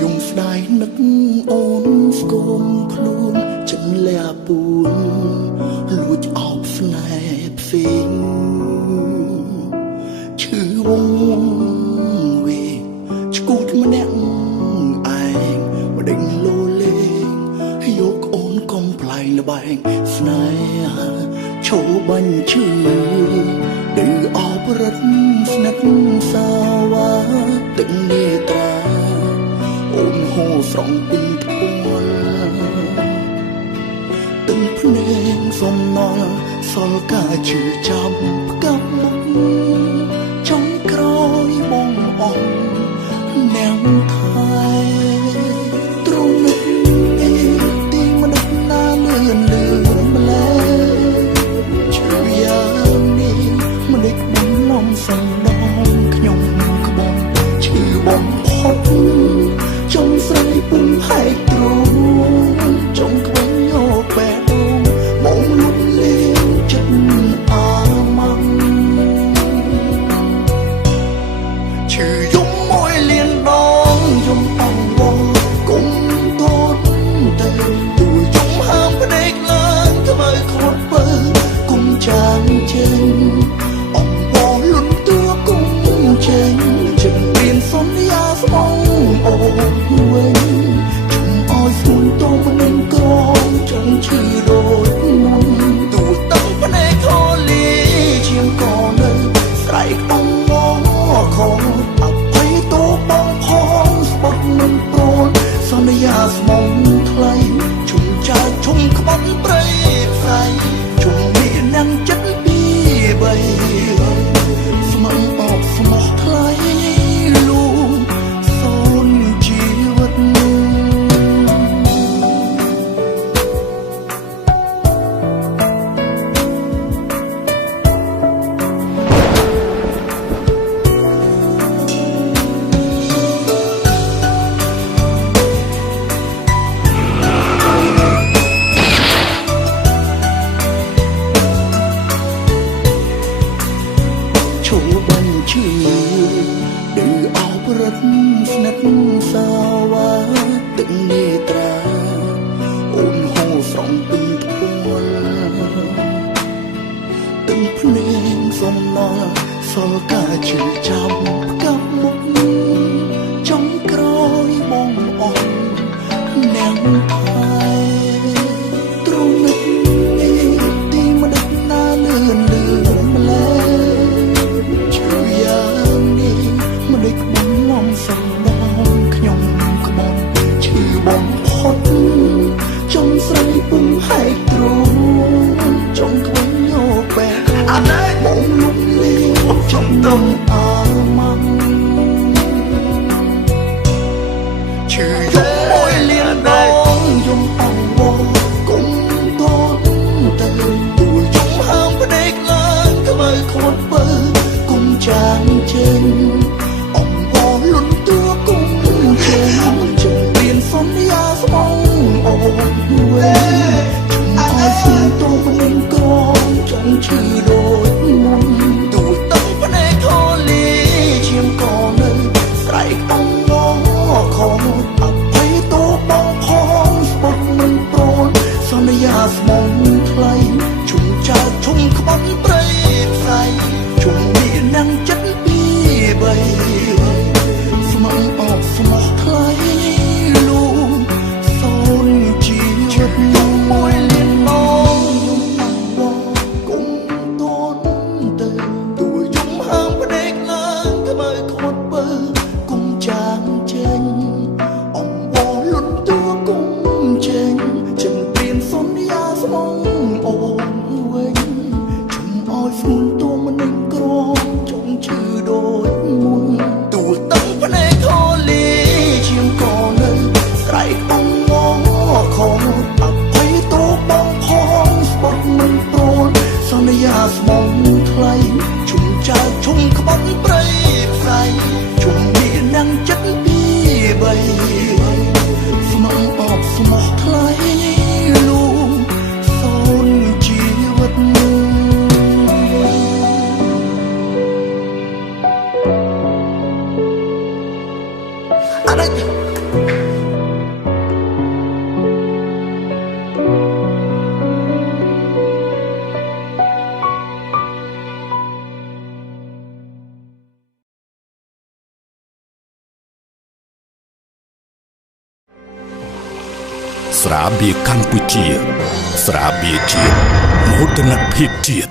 យំស្ដាយនឹកអូនស្គមខ្លួនចឹងលាពួនលួចអោបស្នេហ៍ផ្សេងឈឺវងវេឈគូតម្នាក់ឯងបដិញលោលេងយកអូនកុំប្លែងលបែងស្នេហាឈោបាញ់ឈឺឌឺអោបរិតស្និទ្ធសាវ៉ាទឹកនេត្រាអូនហូរស្រង់ពេញថ្ពាល់ទឹកភ្នែកសំណល់សល់ការជឿចាំផ្កាប់មុខចុងក្រោយបងអស់នាងថៃទ្រង់នឹកទីមនុស្សណាលឿនលឿនម្លេះជឿយ៉ាងនេះមិនដេចបំណងសំណងខ្ញុំក្បត់ឈឺបំផុតចុងស្រីពុំហែកទ្រូងចុងខ្វែងយកបែដងមកលុបលេងចិត្តអាម៉ាំងឈឺយំមួយលានដងយំអង្វរគុំតូនទៅទួយំហាមផ្ដេកឡើងធ្វើឲ្យខ្វាត់ពើគុំចាងចេញអង្វរលុនទួគុំចេញជំរាបសន្យាស្មងអូនវិញជុំអោយស្មួនតោមនឹងក្រងចង់ឈឺដូចមុនទូតាំងភ្នែកខលីជាងក៏នៅស្រែកអង្វរខំអភ័យតោបងផងស្បត់មិនព្រមសន្យាស្មងថ្លៃជុំចាយជុំក្បត់ព្រៃផ្សៃជុំមាននឹងចិត្តពីបីស្មងអបស្មោះថ្លៃលូសូនជីវិតឈូបាញ់ឈឺឌឺអោបរិតស្និទ្ធសាវ៉ាទឹកនេត្រាអូនហូរស្រង់ពេញថ្ពាល់ទឹកភ្នែកសំណល់សល់ការជឿចាំផ្កាប់មុខចុងក្រោយបងអស់នាងថៃទ្រង់នឹកទីមនុស្សណាលឿនលឿនម្លេះយ៉ាងនេះមិនដេចបំណងសំណងខ្ញុំក្បត់ឈឺបំផុតចុងស្រីពុំហែកទ្រូងចុងខ្វែងយកបែកបងលុបលេងចំទំអាម៉ាំងឈឺយំមួយលានដងយំអង្វរគុំតូនទៅទួយំហាមផ្ដេកឡើងធ្វើឲ្យខ្វាត់ពើគុំចាងចេញអង្វរលុនទួគុំចេញជំរាបសន្យាស្មងអូនវិញជុំអោយស្មួនតោមិនក្រងចង់ឈឺដូចមុនទួតាំងភ្នែកខលីជាងក៏នៅស្រែកអង្វរខំអភ័យ ស្រាបៀរកម្ពុជាស្រាបៀរជាតិមោទនភាពជាតិ